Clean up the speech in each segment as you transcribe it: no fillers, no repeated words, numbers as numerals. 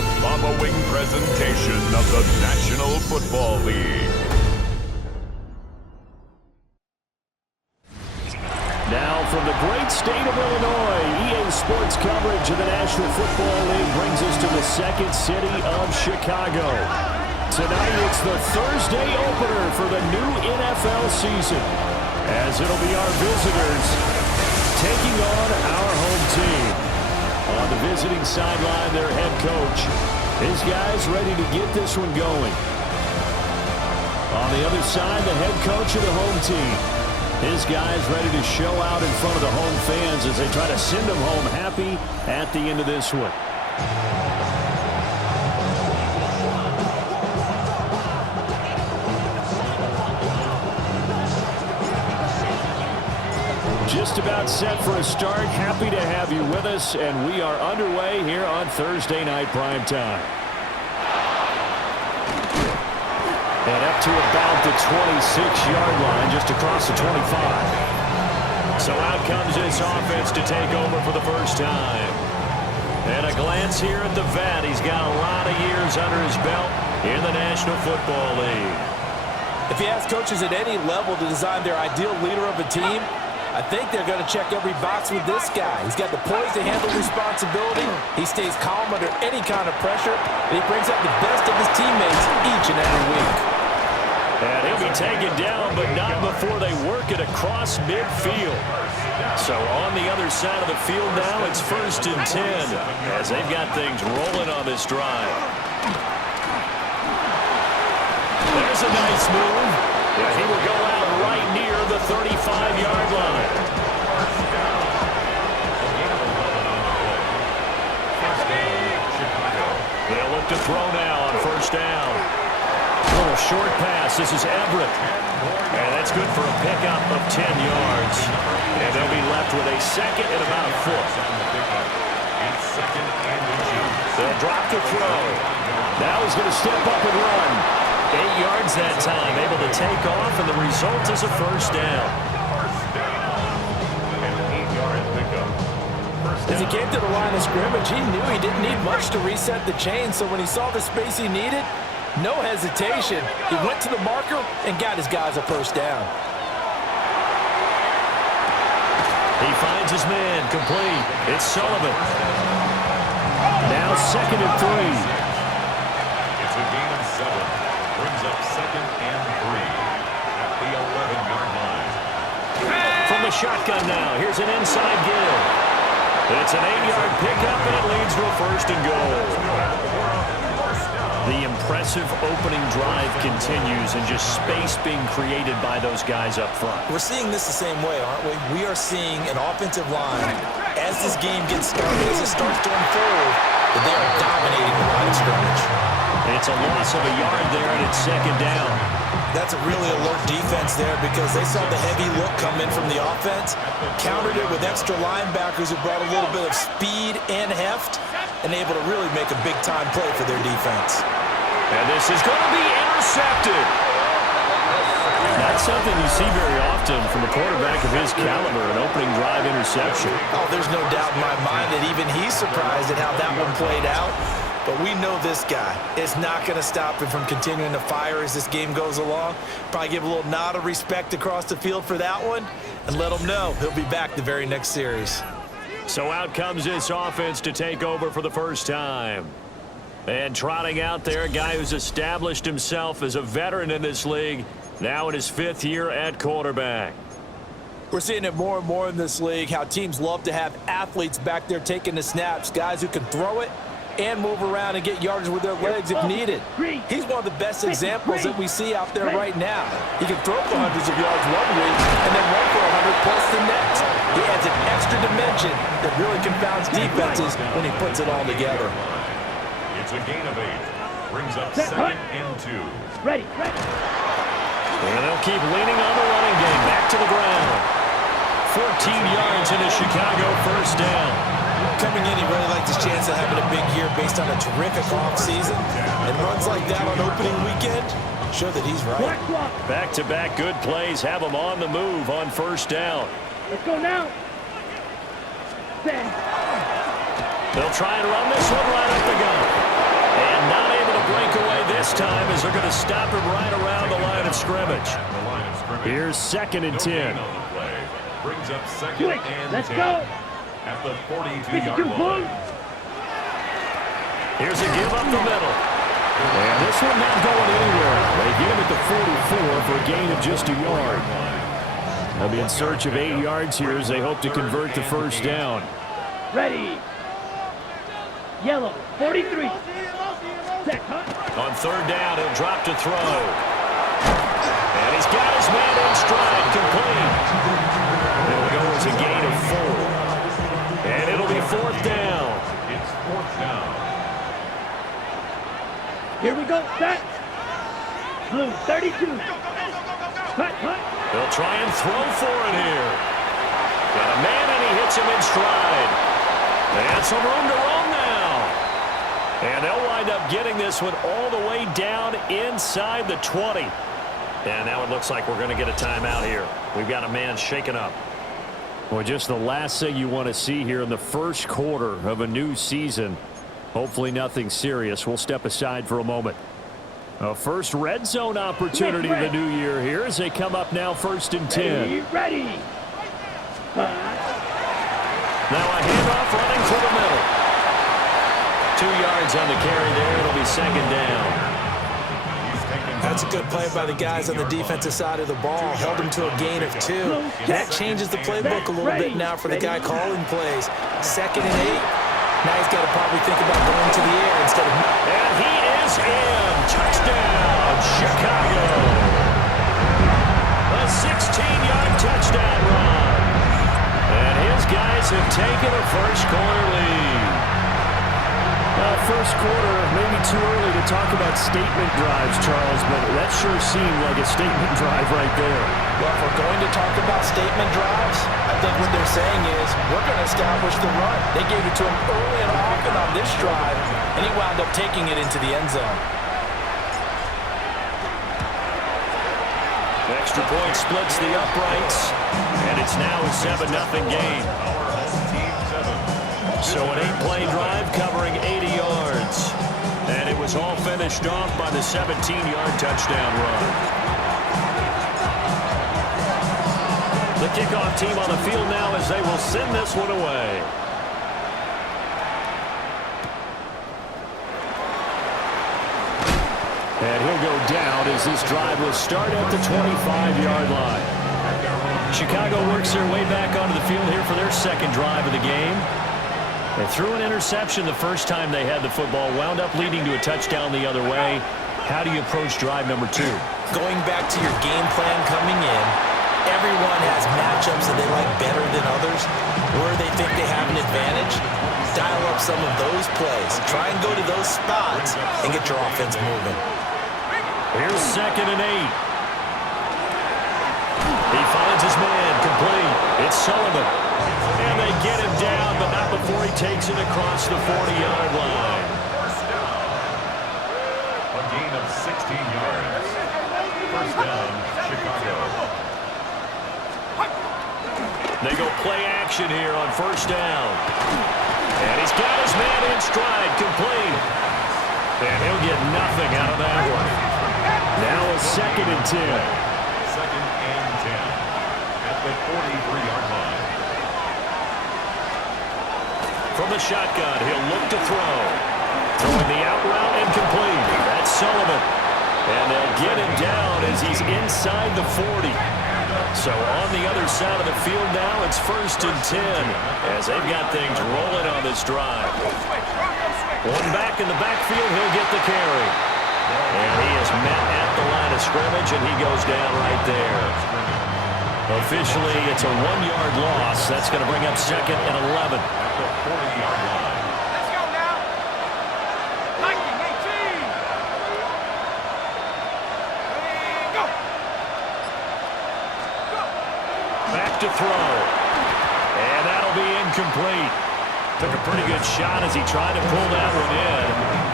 the following presentation of the National Football League. Now from the great state of Illinois, EA Sports coverage of the National Football League brings us to the second city of Chicago. Tonight it's the Thursday opener for the new NFL season, as it'll be our visitors taking on our home team. On the visiting sideline, their head coach. His guys ready to get this one going. On the other side, the head coach of the home team. His guys ready to show out in front of the home fans as they try to send them home happy at the end of this one. Just about set for a start. Happy to have you with us, and we are underway here on Thursday Night Primetime. And up to about the 26-yard line, just across the 25. So out comes this offense to take over for the first time. And a glance here at the vet. He's got a lot of years under his belt in the National Football League. If you ask coaches at any level to design their ideal leader of a team, I think they're going to check every box with this guy. He's got the poise to handle responsibility. He stays calm under any kind of pressure, and he brings out the best of his teammates each and every week. And he'll be taken down, but not before they work it across midfield. So on the other side of the field now, it's 1st and 10, as they've got things rolling on this drive. There's a nice move. Yeah, he will go out right near the 35-yard line. They'll look to throw now on 1st down. A little short pass. This is Everett. And that's good for a pickup of 10 yards. And they'll be left with a second and about a foot. They'll drop the throw. Now he's going to step up and run. 8 yards that time, able to take off, and the result is a 1st down. As he came to the line of scrimmage, he knew he didn't need much to reset the chain, so when he saw the space he needed, no hesitation. He went to the marker and got his guys a 1st down. He finds his man, complete. It's Sullivan. Now 2nd and 3. It's a gain of 7. Brings up 2nd and 3 at the 11-yard line. From the shotgun now, here's an inside give. It's an 8-yard pickup, and it leads to a 1st and goal. The impressive opening drive continues, and just space being created by those guys up front. We're seeing this the same way, aren't we? We are seeing an offensive line, as this game gets started, as it starts to unfold, that they are dominating the line of scrimmage. It's a loss of a yard there, and it's 2nd down. That's a really alert defense there because they saw the heavy look come in from the offense, countered it with extra linebackers who brought a little bit of speed and heft, and able to really make a big-time play for their defense. And this is going to be intercepted. Not something you see very often from a quarterback of his caliber, an opening drive interception. Oh, there's no doubt in my mind that even he's surprised at how that one played out. But we know this guy is not going to stop him from continuing to fire as this game goes along. Probably give a little nod of respect across the field for that one and let him know he'll be back the very next series. So out comes this offense to take over for the first time. And trotting out there, a guy who's established himself as a veteran in this league, now in his 5th year at quarterback. We're seeing it more and more in this league, how teams love to have athletes back there taking the snaps, guys who can throw it and move around and get yards with their legs if needed. He's one of the best examples that we see out there right now. He can throw for hundreds of yards one week and then run for 100 plus the next. He adds an extra dimension that really confounds defenses when he puts it all together. It's a gain of 8. Brings up 2nd and 2. Ready. And they'll keep leaning on the running game. Back to the ground. 14 yards into Chicago, 1st down. Coming in, he really liked his chance of having a big year based on a terrific offseason. And runs like that on opening weekend show that he's right. Back-to-back good plays have him on the move on 1st down. Let's go now. They'll try and run this one right up the gut. breakaway this time as they're going to stop him right around the line of scrimmage. Here's 2nd and 10. Brings up 2nd and 10. Go. At the 42-yard line. Here's a give up the middle. And this one not going anywhere. They get him at the 44 for a gain of just a yard. They'll be in search of 8 yards here as they hope to convert the first down. Ready. Yellow, 43. Set, On 3rd down, he'll drop to throw. And he's got his man in stride, complete. It'll go as a gain of 4. And it'll be 4th down. It's 4th down. Here we go, set. Blue, 32. Cut. They'll try and throw for it here. Got a man and he hits him in stride. And some room to roam now. And they'll wind up getting this one all the way down inside the 20. And now it looks like we're going to get a timeout here. We've got a man shaken up. Well, just the last thing you want to see here in the first quarter of a new season. Hopefully nothing serious. We'll step aside for a moment. A first red zone opportunity of the new year here as they come up now 1st and 10. Ready. Now a handoff running through the middle. 2 yards on the carry there. It'll be 2nd down. That's a good play by the guys on the defensive side of the ball. Held him to a gain of 2. And that changes the playbook a little bit now for the guy calling plays. 2nd and 8. Now he's got to probably think about going to the air instead of... And he is in. Touchdown, Chicago. A 16-yard touchdown run. And his guys have taken a first quarter lead. First quarter, maybe too early to talk about statement drives, Charles, but that sure seemed like a statement drive right there. Well, if we're going to talk about statement drives, I think what they're saying is we're going to establish the run. They gave it to him early and often on this drive, and he wound up taking it into the end zone. Extra point splits the uprights, and it's now a 7-0 game. So an 8-play drive covering 80 yards. And it was all finished off by the 17-yard touchdown run. The kickoff team on the field now as they will send this one away. And he'll go down as this drive will start at the 25-yard line. Chicago works their way back onto the field here for their 2nd drive of the game. They threw an interception the first time they had the football, wound up leading to a touchdown the other way. How do you approach drive number 2? Going back to your game plan coming in, everyone has matchups that they like better than others, where they think they have an advantage. Dial up some of those plays. Try and go to those spots and get your offense moving. Here's 2nd and 8. He finds his man, complete. It's Sullivan. And they get him down, but not before he takes it across the 40-yard line. A gain of 16 yards. First down, Chicago. They go play action here on 1st down. And he's got his man in stride, complete. And he'll get nothing out of that one. Now a 2nd and 10. 2nd and 10 at the 43-yard line. From the shotgun, he'll look to throw. Throwing the out route and complete. That's Sullivan. And they'll get him down as he's inside the 40. So on the other side of the field now, it's 1st and 10 as they've got things rolling on this drive. One back in the backfield, he'll get the carry. And he is met at the line of scrimmage, and he goes down right there. Officially, it's a 1-yard loss. That's going to bring up 2nd and 11. At the 40-yard line. Let's go now. 19-18. Go. Back to throw. And that'll be incomplete. Took a pretty good shot as he tried to pull that one in.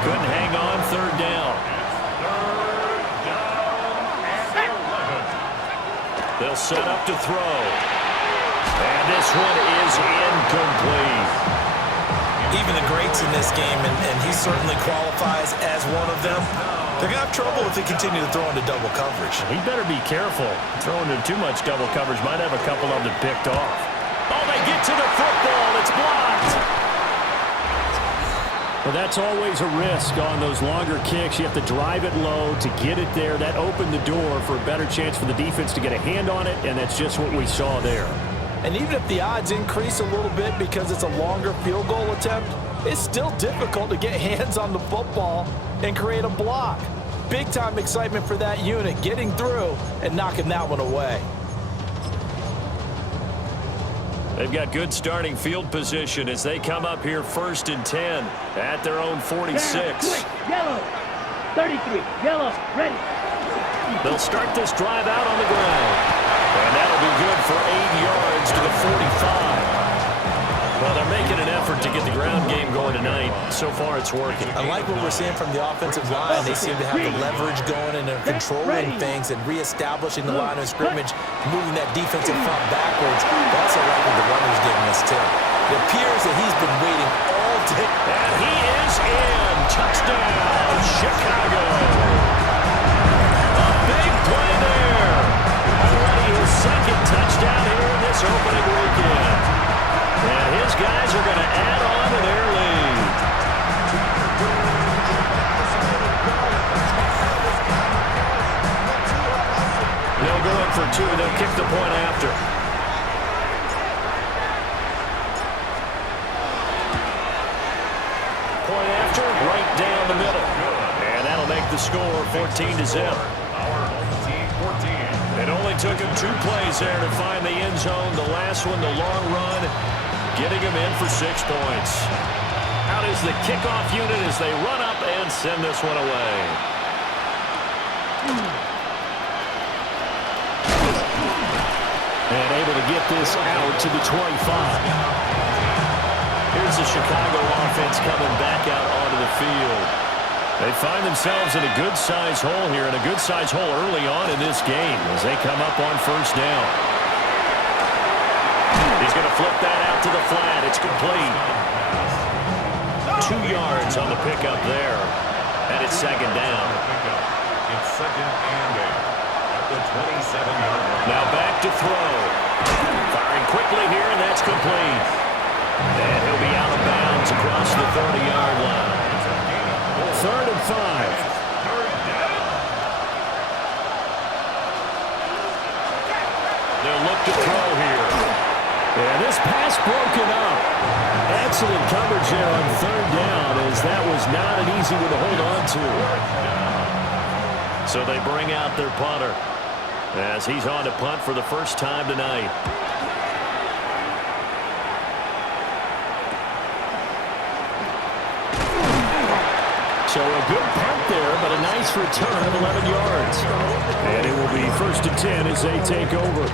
Couldn't hang on. 3rd down. They'll set up to throw. And this one is incomplete. Even the greats in this game, and he certainly qualifies as one of them, they're going to have trouble if they continue to throw into double coverage. He better be careful. Throwing into too much double coverage might have a couple of them picked off. Oh, they get to the football. It's blocked. Well, that's always a risk on those longer kicks. You have to drive it low to get it there. That opened the door for a better chance for the defense to get a hand on it, and that's just what we saw there. And even if the odds increase a little bit because it's a longer field goal attempt, it's still difficult to get hands on the football and create a block. Big-time excitement for that unit, getting through and knocking that one away. They've got good starting field position as they come up here 1st and 10 at their own 46. Yellow, 33, yellow, ready. They'll start this drive out on the ground. And that'll be good for 8 yards to the 45. Well, they're making an effort to get the ground game going tonight. So far, it's working. I like what we're seeing from the offensive line. They seem to have the leverage going and they're controlling things and reestablishing the line of scrimmage, moving that defensive front backwards. But also like what the runner's giving us, too. It appears that he's been waiting all day. And he is in. Touchdown, Chicago. A big play there. Already his second touchdown here in this opening weekend. And his guys are going to add on to their lead. They'll go in for 2. They'll kick the point after. Point after, right down the middle. And that'll make the score 14-0. It only took him 2 plays there to find the end zone. The last one, the long run, getting him in for 6 points. Out is the kickoff unit as they run up and send this one away. And able to get this out to the 25. Here's the Chicago offense coming back out onto the field. They find themselves in a good-sized hole here, and a good-sized hole early on in this game as they come up on 1st down. He's going to flip that out to the flat. It's complete. 2 yards on the pickup there, and it's 2nd down. It's 2nd and 8 at the 27-yard line. Now back to throw. Firing quickly here, and that's complete. And he'll be out of bounds across the 30-yard line. 3rd and 5. They'll look to throw here. And this pass broken up. Excellent coverage there on 3rd down as that was not an easy one to hold on to. So they bring out their punter as he's on to punt for the first time tonight. So a good punt there, but a nice return of 11 yards. And it will be 1st and 10 as they take over.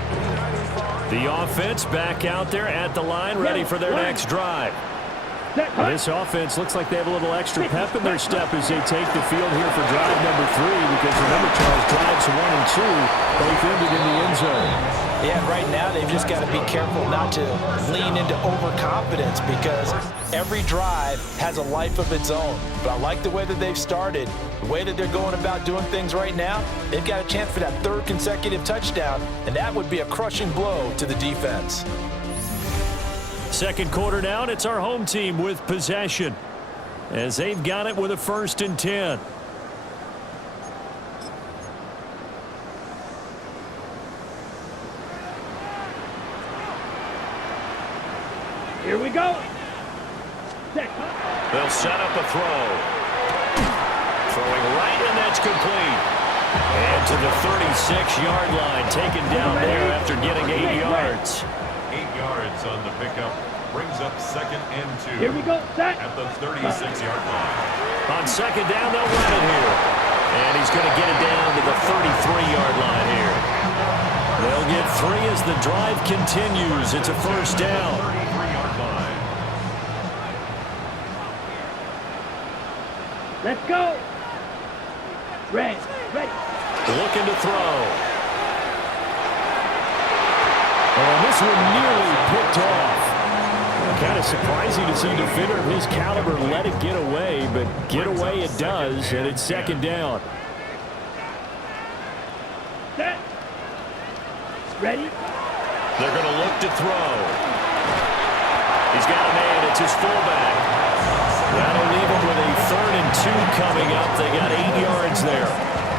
The offense back out there at the line, ready for their next drive. This offense looks like they have a little extra pep in their step as they take the field here for drive number 3, because remember, Charles, drives 1 and 2 both ended in the end zone. Yeah, right now they've just got to be careful not to lean into overconfidence because every drive has a life of its own. But I like the way that they've started, the way that they're going about doing things right now. They've got a chance for that 3rd consecutive touchdown, and that would be a crushing blow to the defense. 2nd quarter down, it's our home team with possession as they've got it with a 1st and 10. Here we go. They'll set up a throw. Throwing right, and that's complete. And to the 36-yard line, taken down there after getting 8 yards. 8 yards on the pickup. Brings up 2nd and 2. Here we go. Set. At the 36-yard line. On 2nd down, they'll run it here. And he's going to get it down to the 33-yard line here. They'll get 3 as the drive continues. It's a 1st down. 33-yard line. Let's go. Ready. Looking to throw. And this one nearly picked off. Kind of surprising to see a defender of his caliber let it get away, but get away it does, and it's second down. Set. Ready? They're going to look to throw. He's got a man. It's his fullback. That'll leave him with a 3rd and 2 coming up. They got 8 yards there.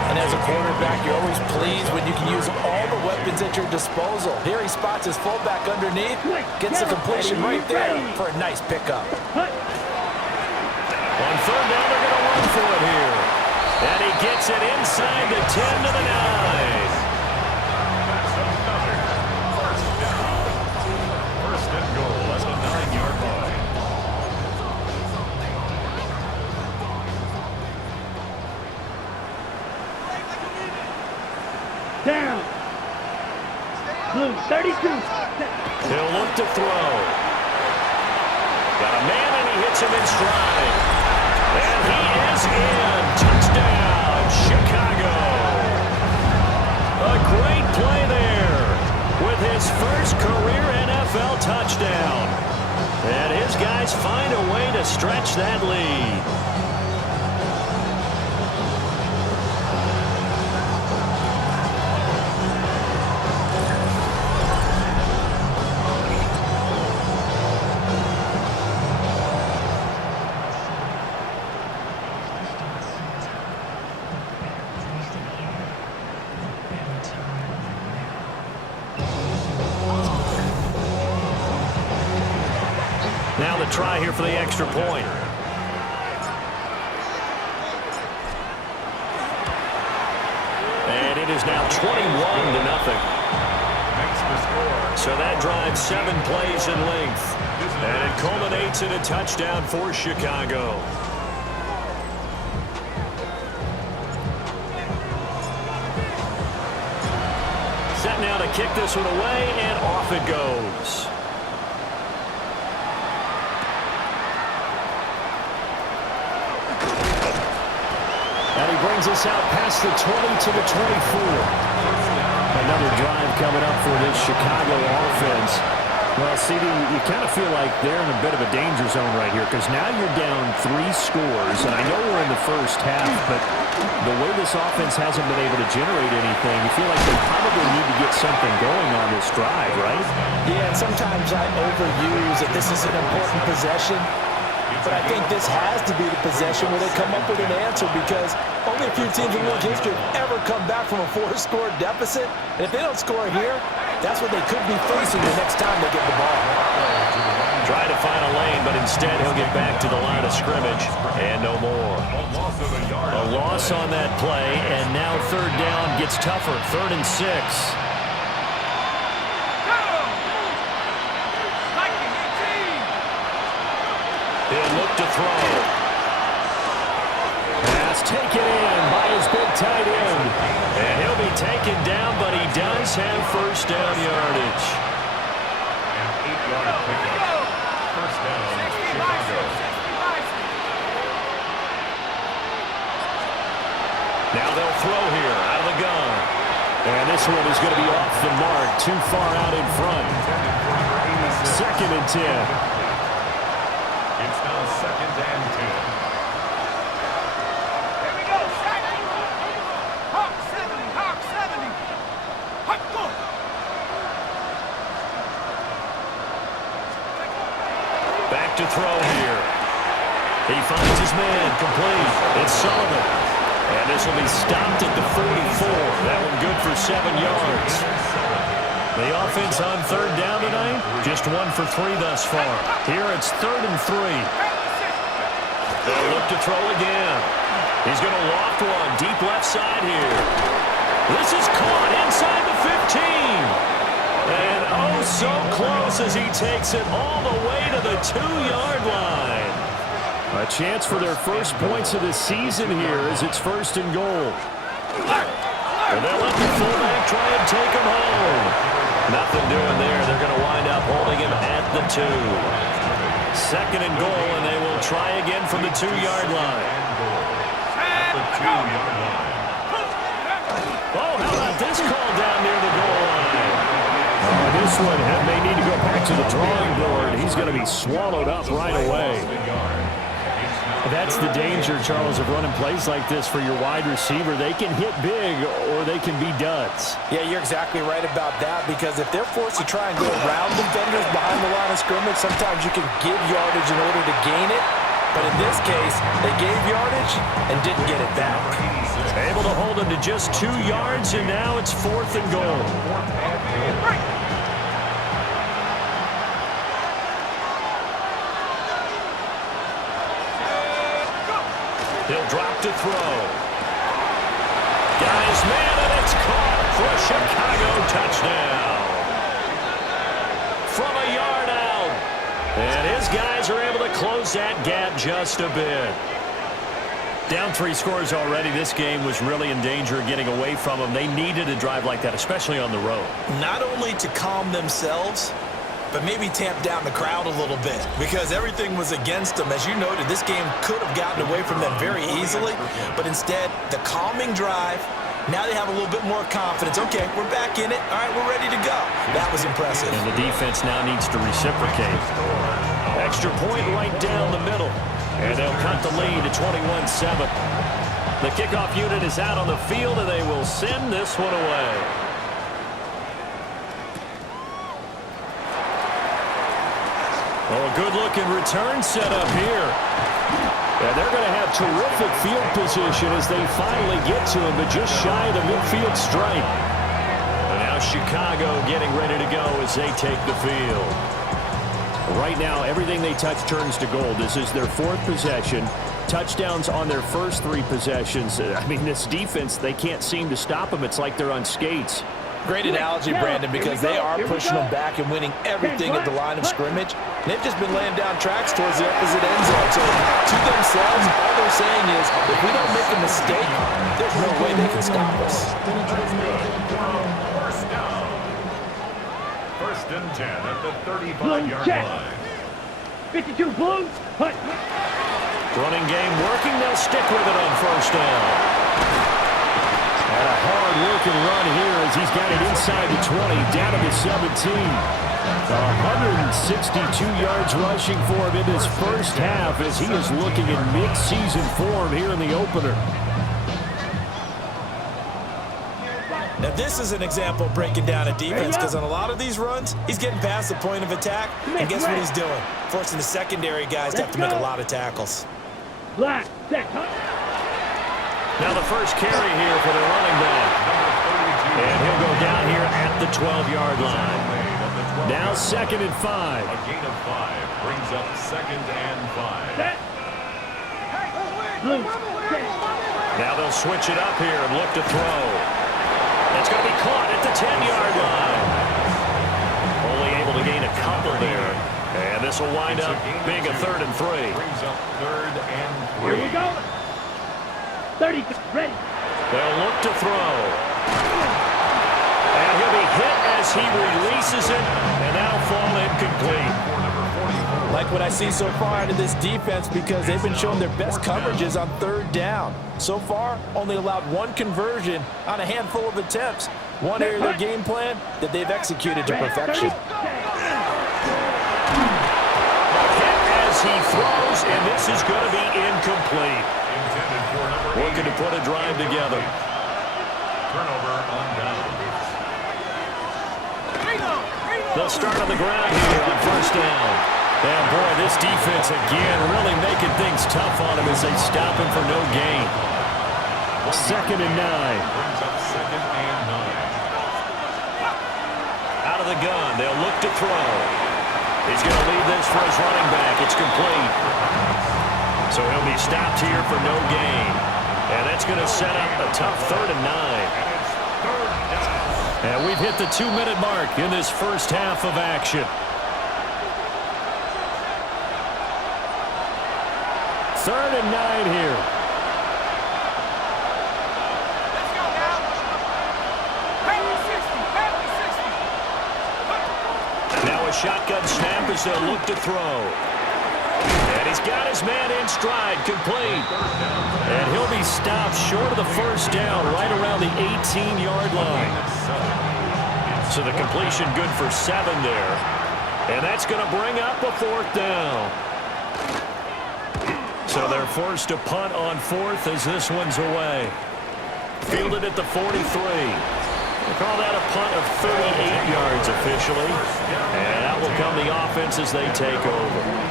And as a quarterback, you're always pleased when you can use all the weapons at your disposal. Here he spots his fullback underneath, gets the completion right there for a nice pickup. Hut. On 3rd down, they're going to run for it here. And he gets it inside the 10 to the 9. That's another first down. First and goal at the 9-yard line. Down. Blue, 32. He'll look to throw. Got a man, and he hits him in stride. And he is in. Touchdown, Chicago. A great play there with his first career NFL touchdown. And his guys find a way to stretch that lead. Now the try here for the extra point. And it is now 21-0. So that drives 7 plays in length. And it culminates in a touchdown for Chicago. Set now to kick this one away, and off it goes. And he brings us out past the 20 to the 24. Another drive coming up for this Chicago offense. Well, CD, you kind of feel like they're in a bit of a danger zone right here because now you're down 3 scores. And I know we're in the first half, but the way this offense hasn't been able to generate anything, you feel like they probably need to get something going on this drive, right? Yeah, and sometimes I overuse that this is an important possession. But I think this has to be the possession where they come up with an answer because only a few teams in league history have ever come back from a 4-score deficit. And if they don't score here, that's what they could be facing the next time they get the ball. Try to find a lane, but instead he'll get back to the line of scrimmage and no more. A loss on that play, and now 3rd down gets tougher. 3rd and 6. He'll look to throw. Pass taken in by his big tight end. And he'll be taken down, but he does have first down yardage. An 8-yard pickup. First down, Chicago. Now they'll throw here out of the gun. And this one is going to be off the mark, too far out in front. 2nd and 10. It's now 2nd and 10. Here we go, second. Hawk 70, Hawk 70. Hawk, go. Back to throw here. He finds his man, complete. It's Sullivan. And this will be stopped at the 44. That one good for 7 yards. The offense on 3rd down tonight, just 1 for 3 thus far. Here it's 3rd and 3. They'll look to throw again. He's going to loft one deep left side here. This is caught inside the 15. And oh, so close as he takes it all the way to the 2-yard line. A chance for their first points of the season here as it's 1st and goal. And they'll let the fullback try and take him home. Nothing doing there. They're going to wind up holding him at the 2. 2nd and goal, and they will try again from the 2-yard line. Oh, how about this call down near the goal line? this one may need to go back to the drawing board. He's going to be swallowed up right away. That's the danger, Charles, of running plays like this for your wide receiver. They can hit big or they can be duds. Yeah, you're exactly right about that, because if they're forced to try and go around defenders behind the line of scrimmage, sometimes you can give yardage in order to gain it. But in this case, they gave yardage and didn't get it back. Able to hold him to just 2 yards, and now it's 4th and goal. He'll drop to throw. Got his man, and it's caught for a Chicago touchdown. From a yard out. And his guys are able to close that gap just a bit. Down 3 scores already. This game was really in danger of getting away from them. They needed a drive like that, especially on the road. Not only to calm themselves, but maybe tamp down the crowd a little bit, because everything was against them. As you noted, this game could have gotten away from them very easily, but instead, the calming drive, now they have a little bit more confidence. Okay, we're back in it. All right, we're ready to go. That was impressive. And the defense now needs to reciprocate. Extra point right down the middle. And they'll cut the lead to 21-7. The kickoff unit is out on the field, and they will send this one away. Oh, a good-looking return set up here. And they're going to have terrific field position as they finally get to him, but just shy of the midfield stripe. And now Chicago getting ready to go as they take the field. Right now, everything they touch turns to gold. This is their 4th possession. Touchdowns on their first 3 possessions. I mean, this defense, they can't seem to stop them. It's like they're on skates. Great analogy, Brandon, because they are pushing them back and winning everything at the line of scrimmage. They've just been laying down tracks towards the opposite end zone. So to themselves, all they're saying is, if we don't make a mistake, there's no way they can stop us. First and 10 at the 35-yard line. 52 blue. Punt. Running game working. They'll stick with it on first down. And a hard-working run here as he's got it inside the 20, down to the 17. 162 yards rushing for him in this first half as he is looking in mid-season form here in the opener. Now, this is an example of breaking down a defense, because on a lot of these runs, he's getting past the point of attack, and guess what he's doing? Forcing the secondary guys to have to make a lot of tackles. Black. Set. Now the first carry here for the running back. And he'll go down here at the 12-yard line. Now 2nd and 5. A gain of 5 brings up 2nd and 5. Set. Blue. Set. Now they'll switch it up here and look to throw. It's going to be caught at the 10-yard line. Only able to gain a couple there. And this will wind up being a 3rd and 3. Brings up 3rd and 3. Here we go. 30. Ready. They'll look to throw. And he'll be hit as he releases it, and now fall incomplete. Like what I see so far out of this defense, because they've been showing their best coverages on 3rd down. So far, only allowed 1 conversion on a handful of attempts. One area of their game plan that they've executed to perfection. Hit as he throws, and this is going to be incomplete. Working to put a drive together. Turnover on down. They'll start on the ground here on first down. And boy, this defense again really making things tough on him as they stop him for no gain. 2nd and 9. Brings up 2nd and 9. Out of the gun, they'll look to throw. He's going to leave this for his running back. It's complete. So he'll be stopped here for no gain. And that's going to set up a tough 3rd and 9. And we've hit the 2-minute mark in this first half of action. 3rd and 9 here. Let's go now. Back to 60. Now a shotgun snap as they'll look to throw. And he's got his man in stride, complete. And he'll be stopped short of the first down right around the 18-yard line. So the completion good for 7 there. And that's going to bring up a 4th down. So they're forced to punt on 4th as this one's away. Fielded at the 43. They call that a punt of 38 yards officially. And out will come the offense as they take over.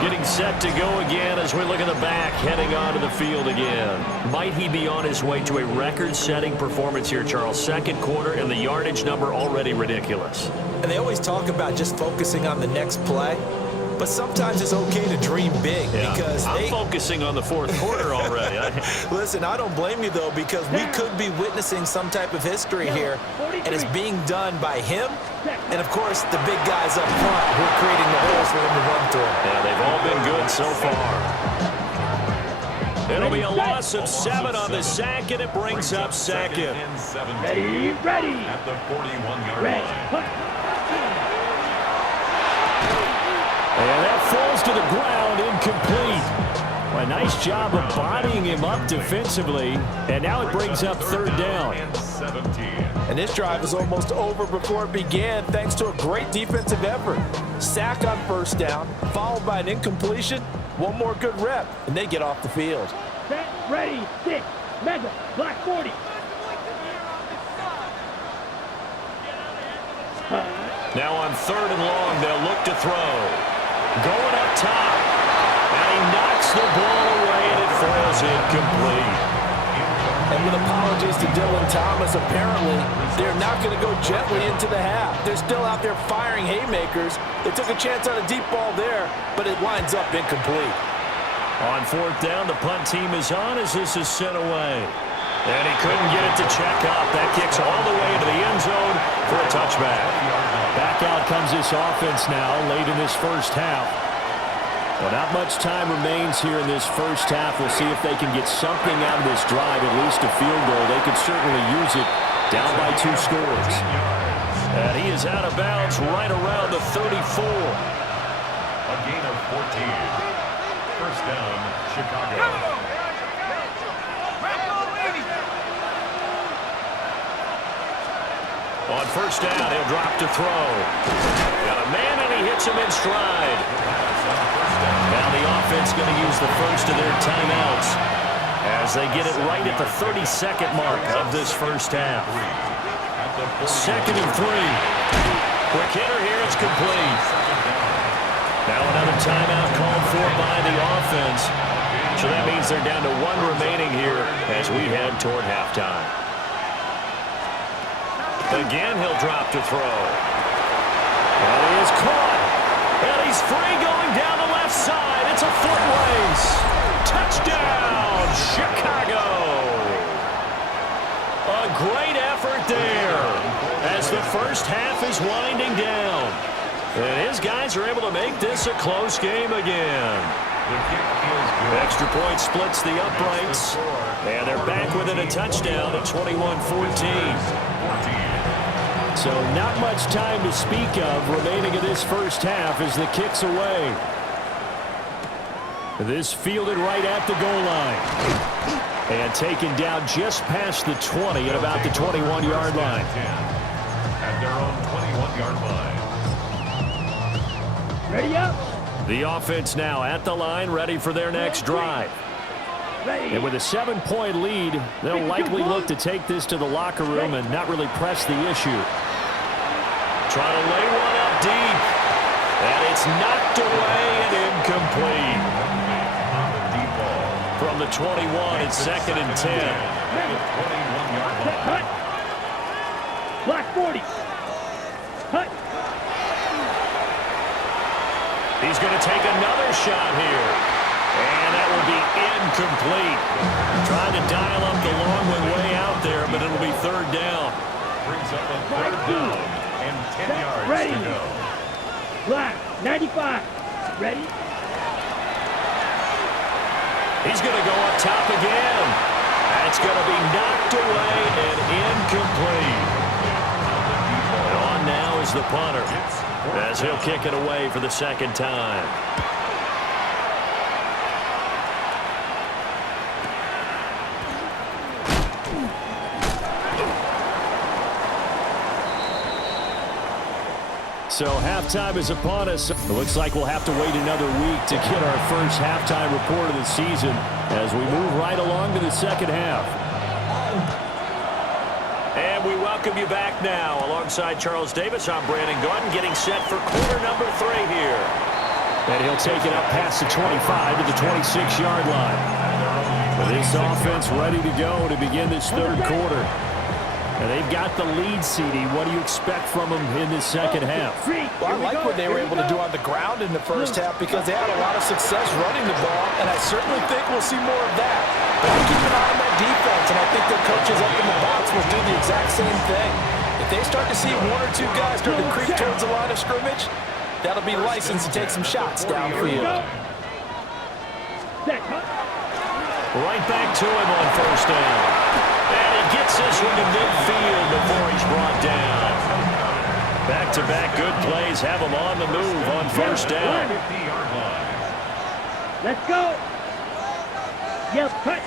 Getting set to go again as we look at the back, heading onto the field again. Might he be on his way to a record-setting performance here, Charles? 2nd quarter, and the yardage number already ridiculous. And they always talk about just focusing on the next play. But sometimes it's okay to dream big because I'm focusing on the 4th quarter already. Listen, I don't blame you, though, because we could be witnessing some type of history here, and it's being done by him and, of course, the big guys up front who are creating the holes for him to run through. Yeah, they've all been good so far. It'll be a loss of 7 on the sack, and it brings up 2nd. Ready, ready. At the 41-yard line. And that falls to the ground, incomplete. Well, a nice job of bodying him up defensively, and now it brings up 3rd down. And this drive is almost over before it began thanks to a great defensive effort. Sack on 1st down, followed by an incompletion. One more good rep, and they get off the field. Set, ready, 6, mega, black 40. Now on 3rd and long, they'll look to throw. Going up top, and he knocks the ball away, and it falls incomplete. And with apologies to Dylan Thomas, apparently they're not going to go gently into the half. They're still out there firing haymakers. They took a chance on a deep ball there, but it winds up incomplete. On 4th down, the punt team is on as this is sent away. And he couldn't get it to check up. That kicks all the way to the end zone for a touchback. Back out comes this offense now late in this 1st half. Well, not much time remains here in this 1st half. We'll see if they can get something out of this drive, at least a field goal. They could certainly use it down by 2 scores. And he is out of bounds right around the 34. A gain of 14. 1st down, Chicago. On 1st down, he'll drop to throw. Got a man, and he hits him in stride. Now the offense going to use the first of their timeouts as they get it right at the 32nd mark of this 1st half. 2nd and 3. Quick hitter here, it's complete. Now another timeout called for by the offense. So that means they're down to 1 remaining here as we head toward halftime. Again, he'll drop to throw. And he is caught. And he's free going down the left side. It's a foot race. Touchdown, Chicago. A great effort there as the 1st half is winding down. And his guys are able to make this a close game again. Extra point splits the uprights. And they're back within a touchdown at 21-14. So not much time to speak of remaining in this 1st half as the kick's away. This fielded right at the goal line. And taken down just past the 20 at about the 21-yard line. At their own 21-yard line. Ready up. The offense now at the line, ready for their next drive. And with a 7-point lead, they'll likely look to take this to the locker room and not really press the issue. Trying to lay one up deep. And it's knocked away and incomplete. From the 21, it's 2nd and 10. Hut. Black 40. Hut. He's going to take another shot here. And that will be incomplete. Trying to dial up the long way out there, but it'll be 3rd down. Brings up a 3rd down and 10 yards ready. to go. Black 95. Ready. He's going to go up top again. That's going to be knocked away and incomplete. And on now is the punter as he'll kick it away for the 2nd time. So halftime is upon us. It looks like we'll have to wait another week to get our first halftime report of the season as we move right along to the second half. And we welcome you back now. Alongside Charles Davis, I'm Brandon Gordon, getting set for quarter number 3 here. And he'll take it up past the 25 to the 26-yard line. With this offense ready to go to begin this third quarter. And they've got the lead, CD. What do you expect from them in this second half? Well, I like what they were able to do on the ground in the first half because they had a lot of success running the ball, and I certainly think we'll see more of that. But keep an eye on that defense, and I think their coaches up in the box will do the exact same thing. If they start to see 1 or 2 guys start to creep towards the line of scrimmage, that'll be licensed to take some shots downfield. Right back to him on first down. And he gets this one to midfield before he's brought down. Back-to-back good plays have him on the move on first down. Let's go. Yep, cut.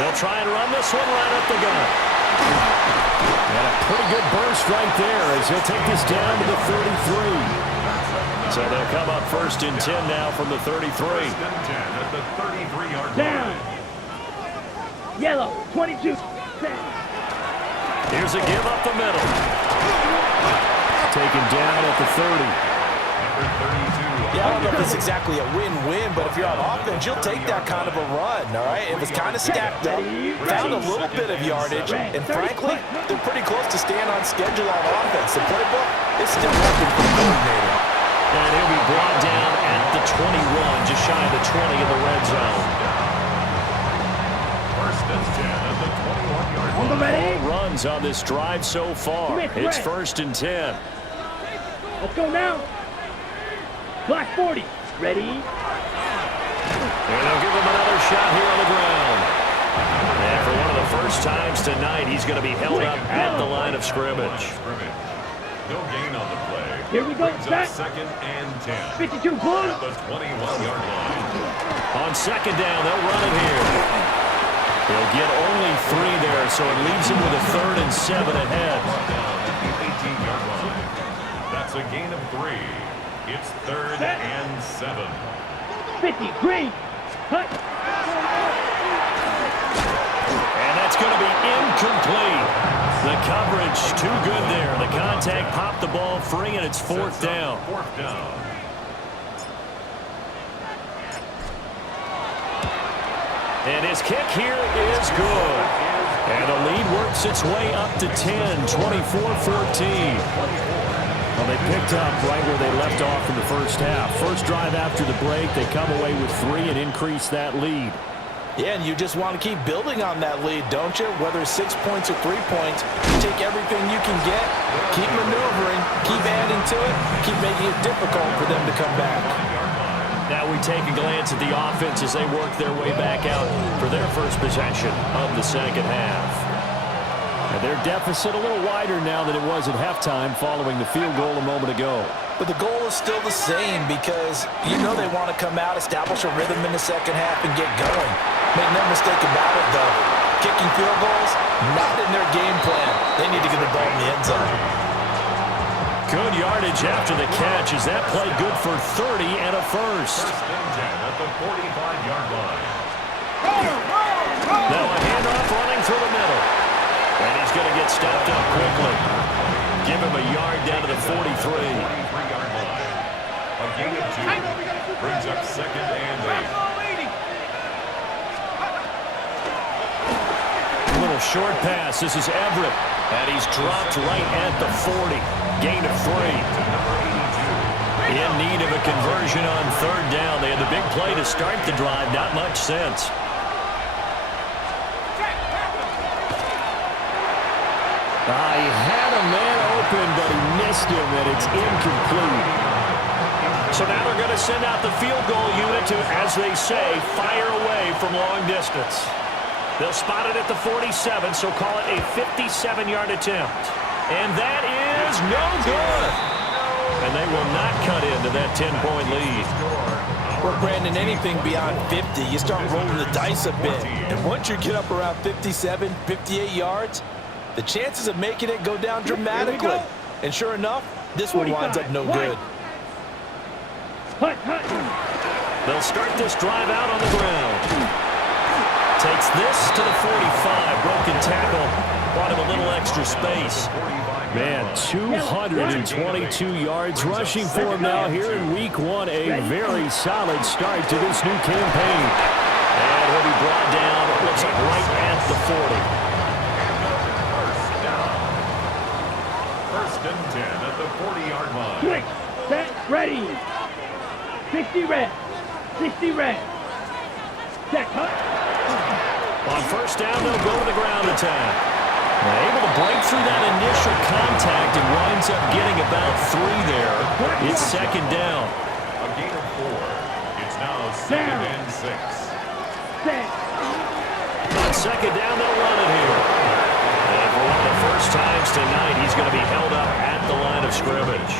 They'll try and run this one right up the gut. And a pretty good burst right there as he'll take this down to the 33. So they'll come up first and 10 now from the 33. First and 10 at the 33-yard Down. line. Yellow, 22. Here's a give up the middle. Taken down at the 30. Number 32. Yeah, I don't know if it's exactly a win-win, but if you're on offense, you'll take that kind of a run, all right? It was kind of stacked up, found a little bit of yardage, and frankly, they're pretty close to staying on schedule on offense. The playbook is still working for the coordinator. And he'll be brought down at the 21, just shy of the 20 in the red zone. First and 10 at the 21-yard On the line. ready. Runs on this drive so far. It's first and 10. Let's go now. Black 40. Ready. And they'll give him another shot here on the ground. And for one of the first times tonight, he's going to be held up at the line of scrimmage. No gain on the play. Here we go, Brings up set. second and 10. 52 Bulls. At the 21-yard line. On second down, they'll run it here. They'll get only 3 there, so it leaves him with a 3rd and 7 ahead. Brought down at the 18-yard line. That's a gain of 3. It's 3rd and 7. 50 green. Cut. And that's going to be incomplete. The coverage too good there. The contact popped the ball free, and it's 4th down. 4th down. And his kick here is good. And the lead works its way up to 10, 24-14. Well, they picked up right where they left off in the first half. First drive after the break, they come away with 3 and increase that lead. Yeah, and you just want to keep building on that lead, don't you? Whether it's 6 points or 3 points, you take everything you can get, keep maneuvering, keep adding to it, keep making it difficult for them to come back. Now we take a glance at the offense as they work their way back out for their first possession of the second half. And their deficit a little wider now than it was at halftime following the field goal a moment ago. But the goal is still the same because you know they want to come out, establish a rhythm in the second half, and get going. Make no mistake about it, though. Kicking field goals, not in their game plan. They need to get the ball in the end zone. Good yardage after the catch. Is that play good for 30 and a first? First and 10 at the 45-yard line. Now a handoff running through the middle. And he's going to get stopped up quickly. Give him a yard down to the 43. 43-yard line. A gain of 2. Brings up second and 8. Little short pass. This is Everett. And he's dropped right at the 40. Gain of 3. In need of a conversion on third down. They had the big play to start the drive. Not much sense. He had a man open, but he missed him, and it's incomplete. So now they're going to send out the field goal unit to, as they say, fire away from long distance. They'll spot it at the 47, so call it a 57-yard attempt. And that is no good. And they will not cut into that 10-point lead. Well, Brandon, anything beyond 50, you start rolling the dice a bit. And once you get up around 57, 58 yards, the chances of making it go down dramatically. And sure enough, This one winds up no good. Hut, hut. They'll start this drive out on the ground. Takes this to the 45. Broken tackle. Brought him a little extra space. Man, 222 yards rushing for him now here in week 1. A very solid start to this new campaign. And he'll be brought down, it looks like right at the 40. First and 10 at the 40-yard line. Quick, set, ready. 60 red. 60 red. Check, hut. On first down, they'll go to the ground attack. Able to break through that initial contact and winds up getting about 3 there. It's second down. A gain of 4. It's now second and 6. Set. On second down, they'll run it here. And for one of the first times tonight, he's going to be held up at the line of scrimmage.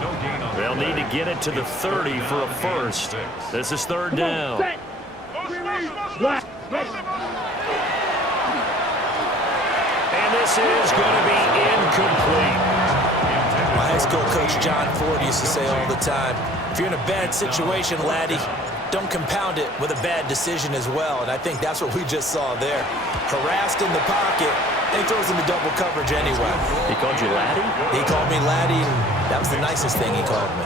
No gain on They'll need to get it to the 30 for a first. This is third down. Set. Black. Ready. And this is going to be incomplete. My high school coach, John Ford, used to say all the time, if you're in a bad situation, laddie, don't compound it with a bad decision as well. And I think that's what we just saw there. Harassed in the pocket, and he throws into double coverage anyway. He called you laddie? He called me laddie, and that was the nicest thing he called me.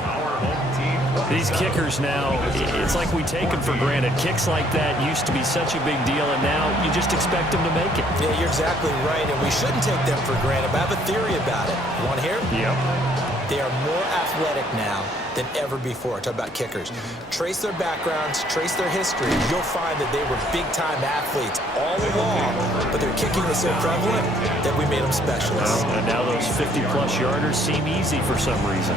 These kickers now, it's like we take them for granted. Kicks like that used to be such a big deal, and now you just expect them to make it. Yeah, you're exactly right, and we shouldn't take them for granted, but I have a theory about it. You want to hear? Yep. They are more athletic now than ever before. Talk about kickers. Trace their backgrounds, trace their history. You'll find that they were big-time athletes all along, but their kicking was so prevalent that we made them specialists. And now those 50-plus yarders seem easy for some reason.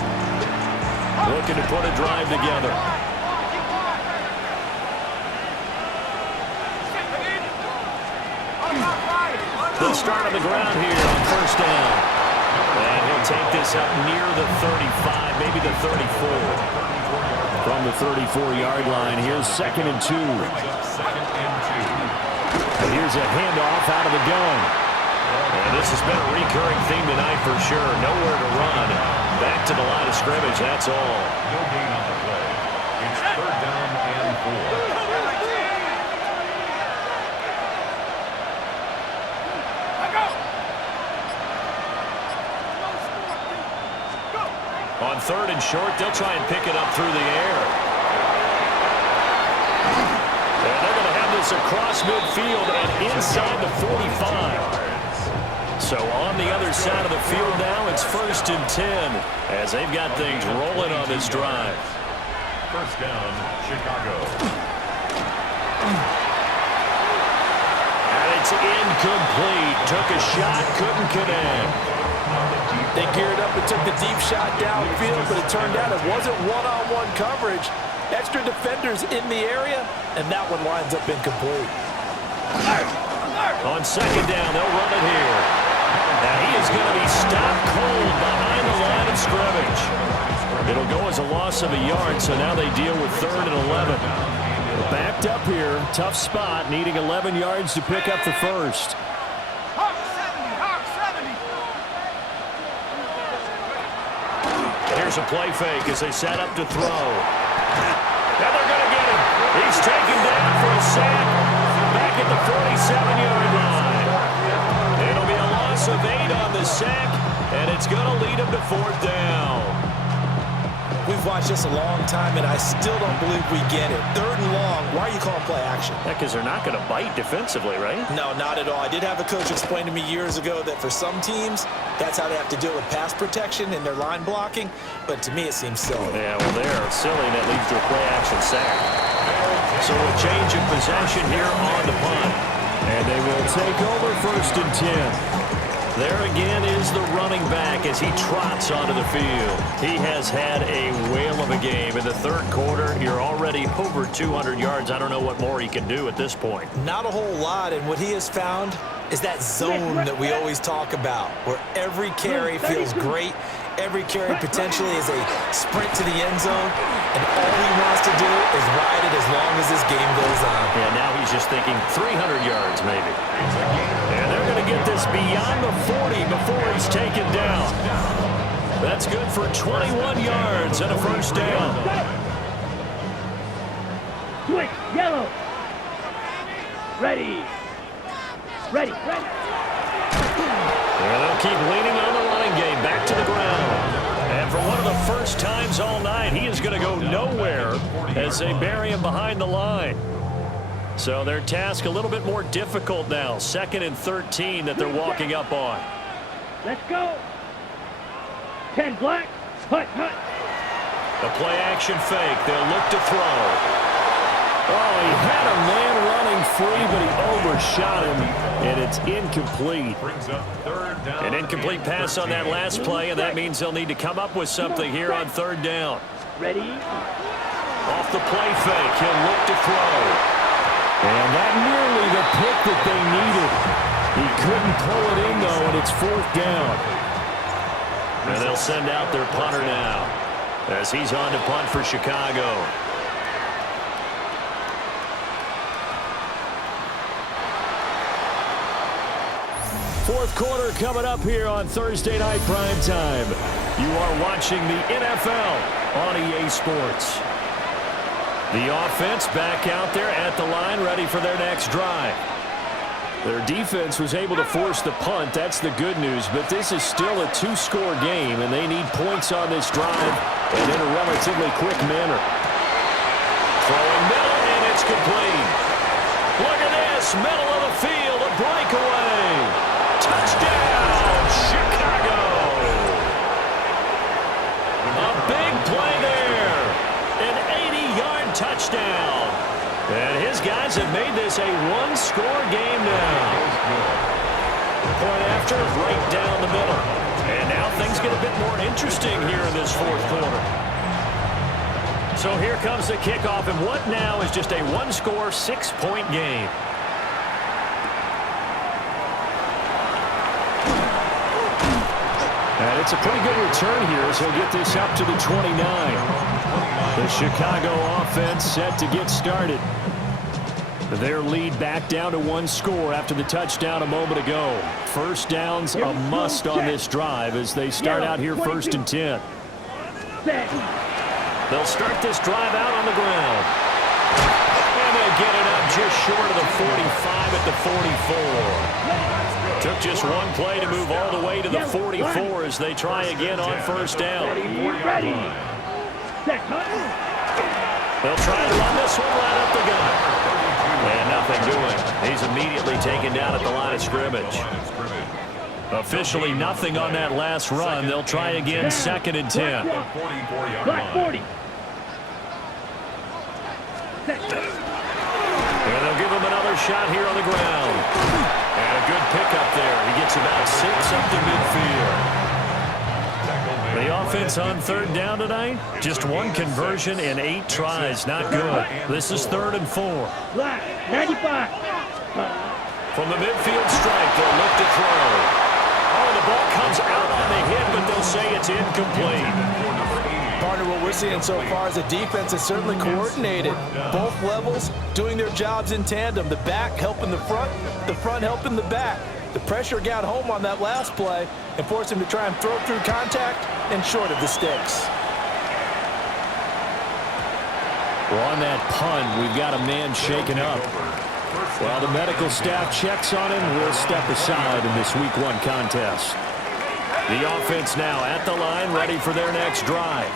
Looking to put a drive together. They'll start on the ground here on first down. And he'll take this up near the 35, maybe the 34. From the 34-yard line, here's second and 2. And here's a handoff out of the gun. And this has been a recurring theme tonight for sure. Nowhere to run. Back to the line of scrimmage, that's all. No gain on the play. It's third down and 4. On third and short, they'll try and pick it up through the air. And they're going to have this across midfield and inside the 45. So on the other side of the field now, it's first and 10 as they've got things rolling on this drive. First down, Chicago. And it's incomplete. Took a shot, couldn't connect. They geared up and took the deep shot downfield, but it turned out it wasn't one-on-one coverage. Extra defenders in the area, and that one winds up incomplete. On second down, they'll run it here. Now he is going to be stopped cold behind the line of scrimmage. It'll go as a loss of a yard, so now they deal with third and 11. Backed up here, tough spot, needing 11 yards to pick up the first. Hawk 70, Hawk 70. Here's a play fake as they set up to throw. Now they're going to get him. He's taken down for a sack back at the 47-yard line. It'll be a loss of 8 on the sack, and it's going to lead him to fourth down. We've watched this a long time, and I still don't believe we get it. Third and long, why are you calling play action? Yeah, because they're not going to bite defensively, right? No, not at all. I did have a coach explain to me years ago that for some teams, that's how they have to deal with pass protection and their line blocking, but to me it seems silly. Yeah, well, they're silly, and that leads to a play-action sack. So a change of possession here on the punt. And they will take over first and 10. There again is the running back as he trots onto the field. He has had a whale of a game. In the third quarter, you're already over 200 yards. I don't know what more he can do at this point. Not a whole lot, and what he has found is that zone that we always talk about, where every carry feels great. Every carry potentially is a sprint to the end zone, and all he wants to do is ride it as long as this game goes on. Yeah, now he's just thinking 300 yards maybe. And they're going to get this beyond the 40 before he's taken down. That's good for 21 yards and a first down. Switch, yellow. Ready. Ready. Yeah, they'll keep leaning on the running game. Back to the ground. And for one of the first times all night, he is going to go nowhere as they bury him behind the line. So their task a little bit more difficult now. 2nd and 13 that they're walking up on. Let's go. 10 black. Hut. The play action fake. They'll look to throw. Oh, he had a man running free, but he overshot him, and it's incomplete. Brings up 3rd down. An incomplete pass on that last play, and that means they'll need to come up with something here on 3rd down. Ready. Off the play fake, he'll look to throw. And that nearly the pick that they needed. He couldn't pull it in, though, and it's 4th down. And they'll send out their punter now as he's on to punt for Chicago. Fourth quarter coming up here on Thursday Night Primetime. You are watching the NFL on EA Sports. The offense back out there at the line, ready for their next drive. Their defense was able to force the punt. That's the good news, but this is still a 2-score game, and they need points on this drive and in a relatively quick manner. Throwing middle, and it's complete. Look at this, middle of the field, a breakaway. Touchdown, Chicago! A big play there. An 80-yard touchdown. And his guys have made this a 1-score game now. Point after, right down the middle. And now things get a bit more interesting here in this 4th quarter. So here comes the kickoff, and what now is just a 1-score, 6-point game. And it's a pretty good return here as he'll get this up to the 29. The Chicago offense set to get started. Their lead back down to 1 score after the touchdown a moment ago. First down's a must on this drive as they start out here 1st and 10. They'll start this drive out on the ground. And they'll get it up just short of the 45 at the 44. Took just one play to move all the way to the 44 as they try again on 1st down. Ready. They'll try to run this one right up the gut. And nothing doing. He's immediately taken down at the line of scrimmage. Officially nothing on that last run. They'll try again 2nd and 10. Black 40. And they'll give him another shot here on the ground. And a good pickup there. He gets about 6 up to midfield. The offense on 3rd down tonight, just 1 conversion in 8 tries. Not good. This is 3rd and 4. Black 95. From the midfield stripe, they'll look to throw. Oh, the ball comes out on the hit, but they'll say it's incomplete. Partner, what we're seeing so far is the defense is certainly coordinated. Both levels doing their jobs in tandem. The back helping the front helping the back. The pressure got home on that last play and forced him to try and throw through contact and short of the sticks. Well, on that punt, we've got a man shaken up. While the medical staff checks on him, we'll step aside in this Week 1 contest. The offense now at the line, ready for their next drive.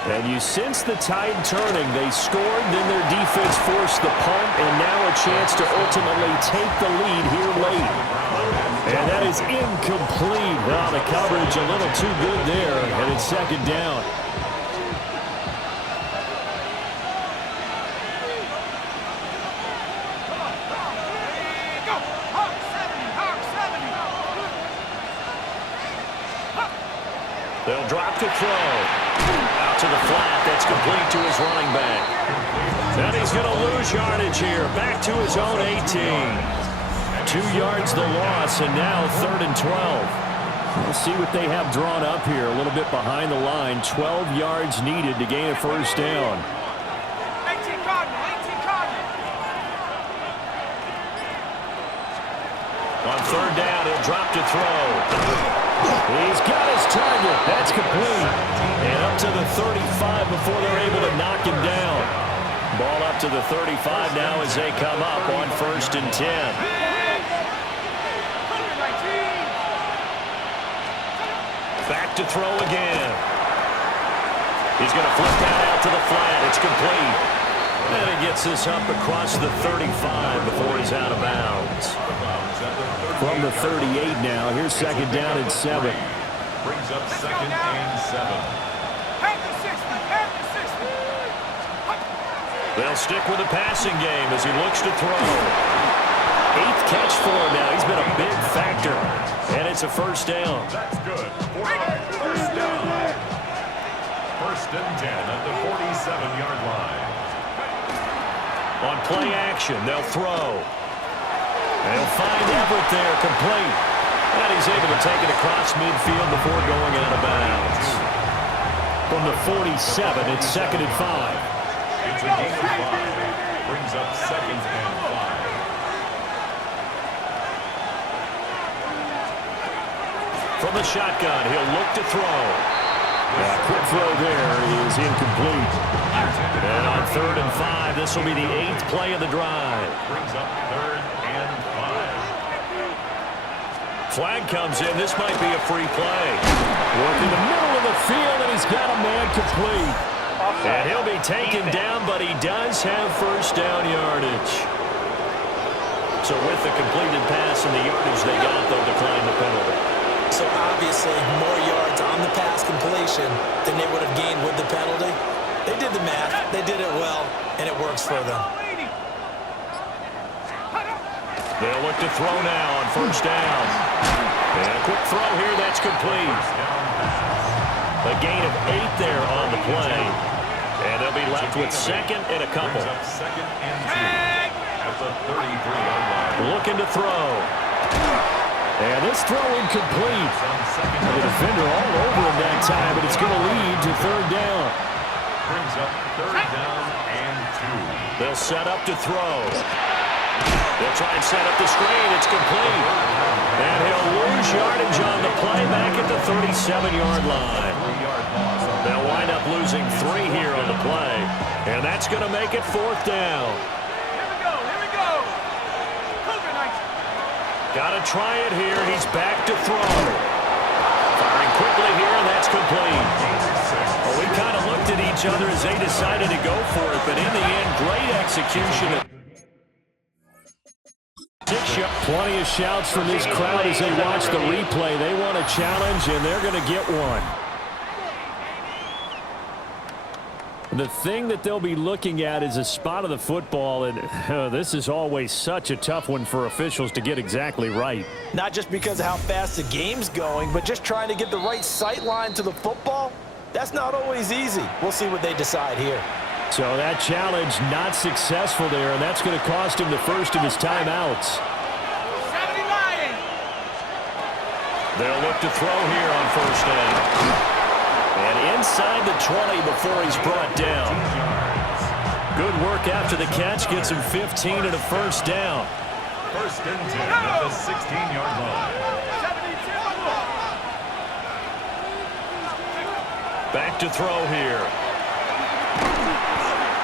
And you sense the tide turning. They scored, then their defense forced the punt, and now a chance to ultimately take the lead here late. And that is incomplete. Well, the coverage a little too good there, and it's 2nd down. They'll drop to throw. Out to the flat. That's complete to his running back. And he's going to lose yardage here. Back to his own 18. 2 yards the loss, and now 3rd and 12. We'll see what they have drawn up here. A little bit behind the line. 12 yards needed to gain a 1st down. 18 Cardinal. On third down, he'll drop to throw. He's got his target. That's complete. And up to the 35 before they're able to knock him down. Ball up to the 35 now as they come up on 1st and 10. Back to throw again. He's going to flip that out to the flat. It's complete. And he gets this up across the 35 before he's out of bounds. From the 38 now, here's 2nd down and 7. Brings up 2nd and 7. They'll stick with the passing game as he looks to throw. 8th catch for him now. He's been a big factor. And it's a 1st down. That's good. 1st down. 1st and 10 at the 47-yard line. On play action, they'll throw. They'll find Everett there, complete. And he's able to take it across midfield before going out of bounds. From the 47, it's 2nd and 5. It's a gain of 5. Brings up 2nd and 5. From the shotgun, he'll look to throw. Quick throw there is incomplete. And on 3rd and 5, this will be the 8th play of the drive. Brings up 3rd and 5. Flag comes in. This might be a free play. Working the middle of the field, and he's got a man complete. And he'll be taken down, but he does have 1st down yardage. So with the completed pass and the yardage they got, they'll decline the penalty. So obviously more yards on the pass completion than they would have gained with the penalty. They did the math. They did it well, and it works for them. They'll look to throw now on 1st down. And a quick throw here, that's complete. A gain of 8 there on the play. And they'll be left with 2nd and a couple. 2nd and 2 at the 33-yard line. Looking to throw. And this throw incomplete. The defender all over him that time, but it's going to lead to 3rd down. Brings up 3rd down and 2. They'll set up to throw. They'll try and set up the screen. It's complete. And he'll lose yardage on the play back at the 37-yard line. They'll wind up losing 3 here on the play. And that's going to make it 4th down. Here we go. Cougar Knights. Got to try it here. He's back to throw. Firing quickly here, and that's complete. Well, we kind of looked at each other as they decided to go for it, but in the end, great execution. Plenty of shouts from this crowd as they watch the replay. They want a challenge, and they're going to get one. The thing that they'll be looking at is a spot of the football, and this is always such a tough one for officials to get exactly right. Not just because of how fast the game's going, but just trying to get the right sight line to the football. That's not always easy. We'll see what they decide here. So that challenge not successful there, and that's going to cost him the first of his timeouts. 70 Lions. They'll look to throw here on 1st down. And inside the 20 before he's brought down. Good work after the catch. Gets him 15 and a 1st down. 1st and 10 at the 16-yard line. 72. Back to throw here.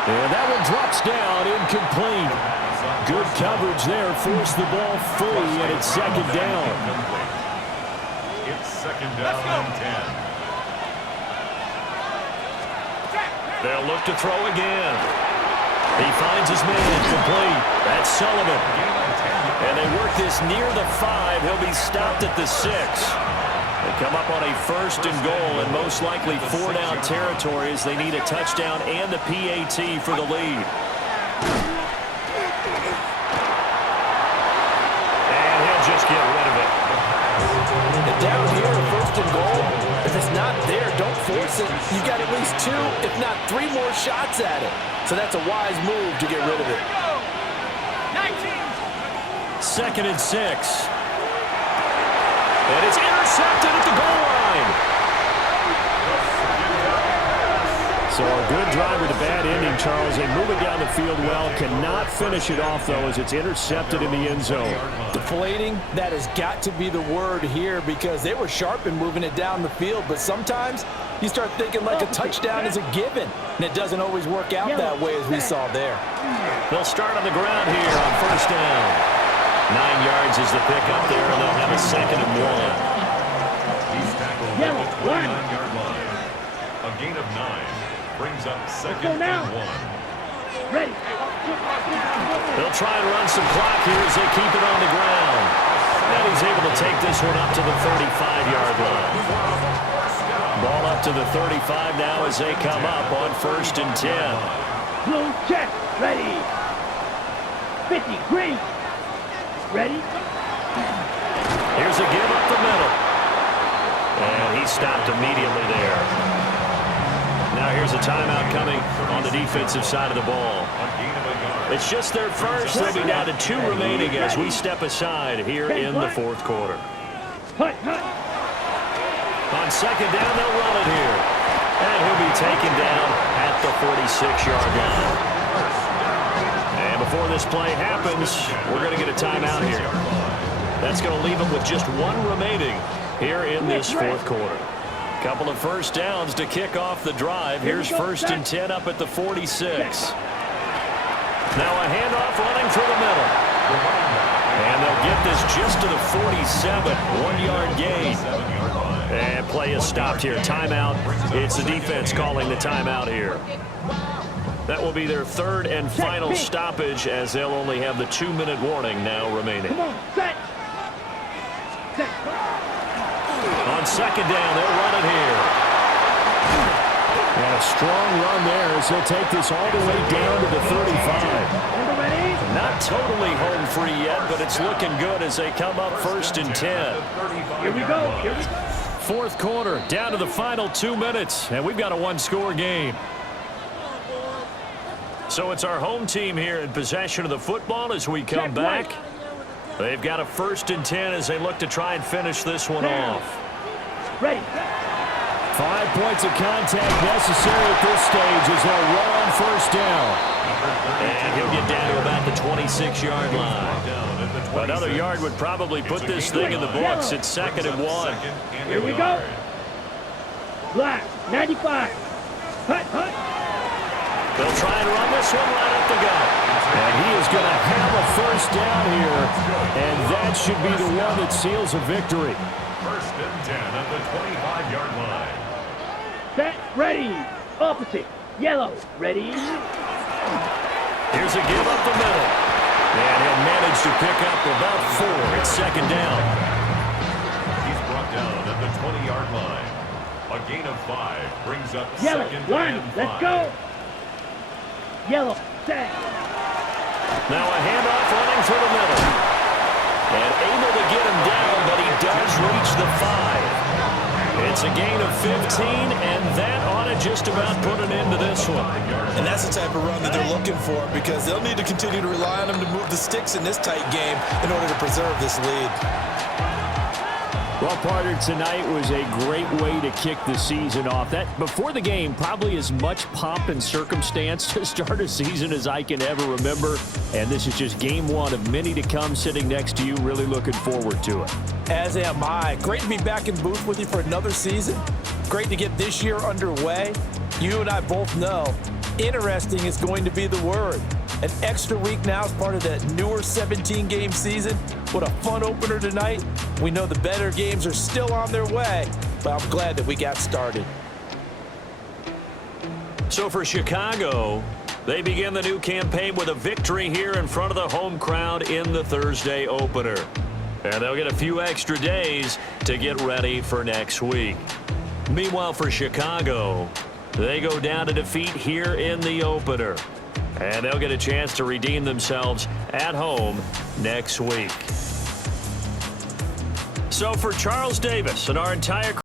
And that one drops down, incomplete. Good coverage there, forced the ball free, and it's 2nd down. It's 2nd down and 10. They'll look to throw again. He finds his man, complete. That's Sullivan. And they work this near the 5. He'll be stopped at the 6. They come up on a 1st and goal, and most likely 4-down territory as they need a touchdown and the PAT for the lead. And he'll just get rid of it. And down here, 1st and goal, if it's not there, don't force it. You've got at least 2, if not 3 more shots at it. So that's a wise move to get rid of it. 2nd and 6. And it's intercepted at the goal line. So a good drive with a bad ending, Charles. They move it down the field well. Cannot finish it off, though, as it's intercepted in the end zone. Deflating, that has got to be the word here because they were sharp in moving it down the field. But sometimes you start thinking like a touchdown is a given, and it doesn't always work out that way as we saw there. They'll start on the ground here on first down. 9 yards is the pickup there, and they'll have a 2nd and 1. He's tackled at the 29-yard line. A gain of 9 brings up 2nd and 1. Ready. They'll try and run some clock here as they keep it on the ground. And he's able to take this one up to the 35-yard line. Ball up to the 35 now as they come up on 1st and 10. Blue check. Ready. 50. Green. Ready. Here's a give up the middle. And he stopped immediately there. Now here's a timeout coming on the defensive side of the ball. It's just their first. They'll be down to 2 remaining as we step aside here in the 4th quarter. Hut, hut. On 2nd down, they'll run it here. And he'll be taken down at the 46-yard line. And before this play happens, we're going to get a timeout here. That's going to leave them with just 1 remaining here in this 4th quarter. Couple of first downs to kick off the drive. Here's 1st and 10 up at the 46. Now a handoff running through the middle. And they'll get this just to the 47. 1-yard gain. And play is stopped here. Timeout. It's the defense calling the timeout here. That will be their 3rd and final stoppage as they'll only have the 2-minute warning now remaining. Come on, set. Set. On 2nd down, they'll run it here. And a strong run there as they'll take this all the way down to the 35. Not totally home free yet, but it's looking good as they come up 1st and 10. Here we go. Here we go. 4th quarter, down to the final 2 minutes, and we've got a 1-score game. So it's our home team here in possession of the football as we come back. They've got a 1st and 10 as they look to try and finish this one off. Ready. 5 points of contact necessary at this stage as they'll run on 1st down. And he'll get down to about the 26-yard line. Another yard would probably put this thing in the books. It's 2nd and 1. Here we go. Black, 95. Hut, hut. They'll try and run this one right up the gut. And he is going to have a 1st down here. And that should be the one that seals a victory. 1st and 10 at the 25-yard line. Set, ready. Opposite. Yellow, ready. Here's a give up the middle. And he'll manage to pick up about 4. It's 2nd down. He's brought down at the 20-yard line. A gain of 5 brings up Yellow, 2nd line, and 5. let's go. Yellow, set. Now a handoff running through the middle. And able to get him down, but he does reach the 5. It's a gain of 15, and that ought to just about put an end to this one. And that's the type of run that they're looking for because they'll need to continue to rely on him to move the sticks in this tight game in order to preserve this lead. Well, partner, tonight was a great way to kick the season off. That before the game, probably as much pomp and circumstance to start a season as I can ever remember. And this is just game 1 of many to come sitting next to you. Really looking forward to it. As am I. Great to be back in booth with you for another season. Great to get this year underway. You and I both know interesting is going to be the word. An extra week now as part of that newer 17-game season. What a fun opener tonight. We know the better games are still on their way, but I'm glad that we got started. So for Chicago, they begin the new campaign with a victory here in front of the home crowd in the Thursday opener. And they'll get a few extra days to get ready for next week. Meanwhile, for Chicago, they go down to defeat here in the opener. And they'll get a chance to redeem themselves at home next week. So for Charles Davis and our entire